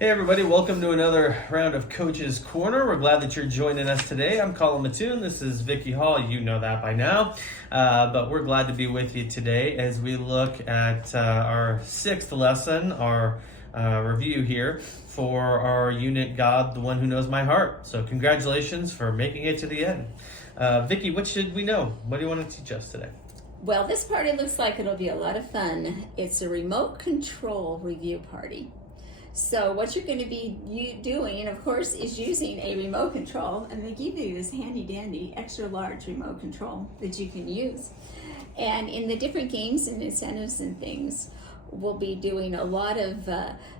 Hey everybody, welcome to another round of Coach's Corner. We're glad that you're joining us today. I'm Colin Mattoon. This is Vicky Hall. You know that by now. But we're glad to be with you today as we look at our sixth lesson, our review here for our unit, God, the one who knows my heart. So congratulations for making it to the end. Vicky, what should we know? What do you want to teach us today? Well, this party looks like it'll be a lot of fun. It's a remote control review party. So what you're going to be doing, of course, is using a remote control, and they give you this handy dandy extra large remote control that you can use. And in the different games and incentives and things, we'll be doing a lot of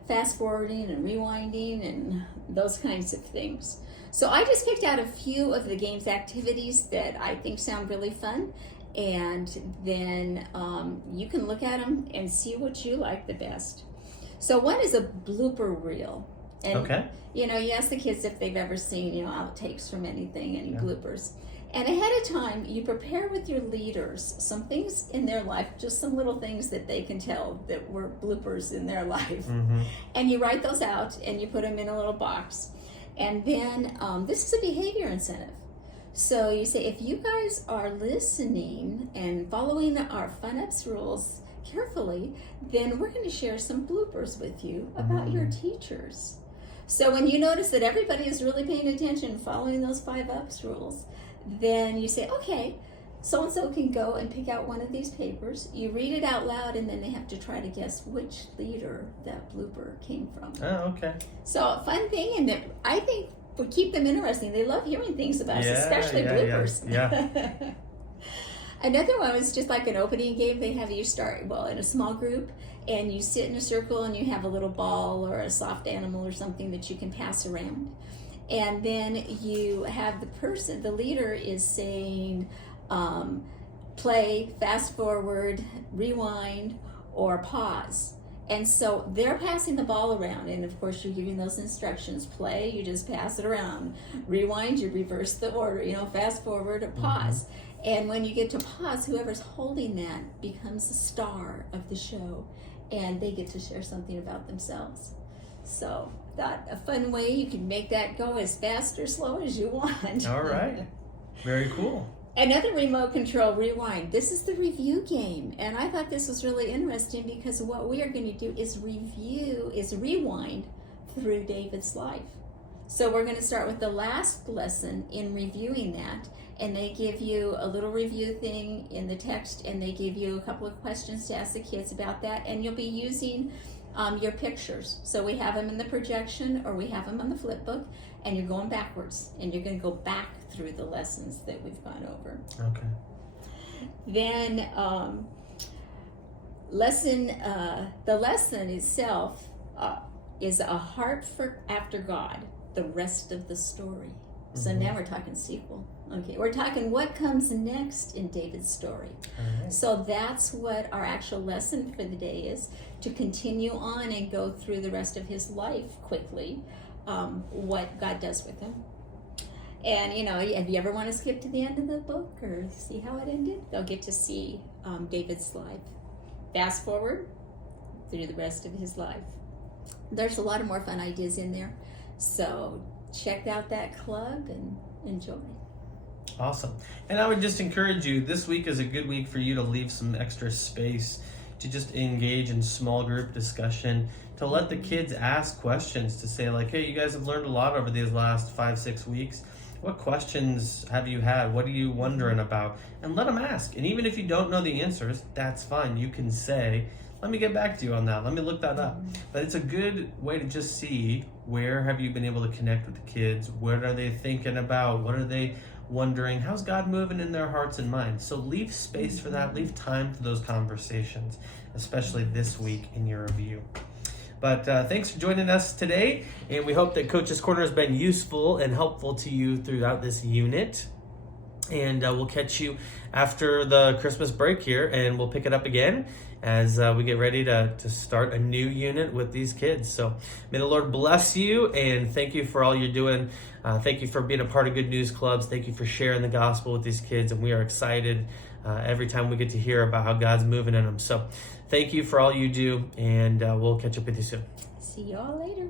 fast forwarding and rewinding and those kinds of things. So I just picked out a few of the game's activities that I think sound really fun, and then you can look at them and see what you like the best. So one is a blooper reel. And, Okay. you ask the kids if they've ever seen, outtakes from anything, any Yeah. bloopers. And ahead of time, you prepare with your leaders some things in their life, just some little things that they can tell that were bloopers in their life. Mm-hmm. And you write those out and you put them in a little box. And then this is a behavior incentive. So you say, if you guys are listening and following our Fun Ups rules carefully, then we're going to share some bloopers with you about your teachers. So when you notice that everybody is really paying attention, following those 5 Ups rules, then you say, okay, so-and-so can go and pick out one of these papers. You read it out loud, and then they have to try to guess which leader that blooper came from. Oh, okay. So a fun thing, and that I think would keep them interesting. They love hearing things about us, especially bloopers. Yeah. Another one was just like an opening game. They have you start, in a small group, and you sit in a circle and you have a little ball or a soft animal or something that you can pass around. And then you have the leader is saying, play, fast forward, rewind, or pause. And so they're passing the ball around, and of course you're giving those instructions. Play, you just pass it around. Rewind, you reverse the order, fast forward or pause. Mm-hmm. And when you get to pause, whoever's holding that becomes the star of the show, and they get to share something about themselves. So that a fun way you can make that go as fast or slow as you want. All right. Very cool. Another remote control, rewind. This is the review game, and I thought this was really interesting because what we are going to do is rewind through David's life. So we're going to start with the last lesson in reviewing that, and they give you a little review thing in the text, and they give you a couple of questions to ask the kids about that, and you'll be using your pictures. So we have them in the projection, or we have them on the flip book, and you're going backwards, and you're going to go back through the lessons that we've gone over. Okay. Then the lesson itself is a heart after God, the rest of the story. So now we're talking sequel. Okay, we're talking what comes next in David's story. Right. So that's what our actual lesson for the day is, to continue on and go through the rest of his life quickly, what God does with him. And, if you ever want to skip to the end of the book or see how it ended, they'll get to see David's life. Fast forward through the rest of his life. There's a lot of more fun ideas in there. So check out that club and enjoy. Awesome. And I would just encourage you, this week is a good week for you to leave some extra space to just engage in small group discussion, to let the kids ask questions, to say like, hey, you guys have learned a lot over these last 5-6 weeks. What questions have you had? What are you wondering about? And let them ask. And even if you don't know the answers, that's fine. You can say, let me get back to you on that. Let me look that up. But it's a good way to just see, where have you been able to connect with the kids? What are they thinking about? What are they wondering? How's God moving in their hearts and minds? So leave space for that. Leave time for those conversations, especially this week in your review. But thanks for joining us today, and we hope that Coach's Corner has been useful and helpful to you throughout this unit. And we'll catch you after the Christmas break here, and we'll pick it up again as we get ready to start a new unit with these kids. So may the Lord bless you, and thank you for all you're doing. Thank you for being a part of Good News Clubs. Thank you for sharing the gospel with these kids, and we are excited every time we get to hear about how God's moving in them. So thank you for all you do, and we'll catch up with you soon. See you all later.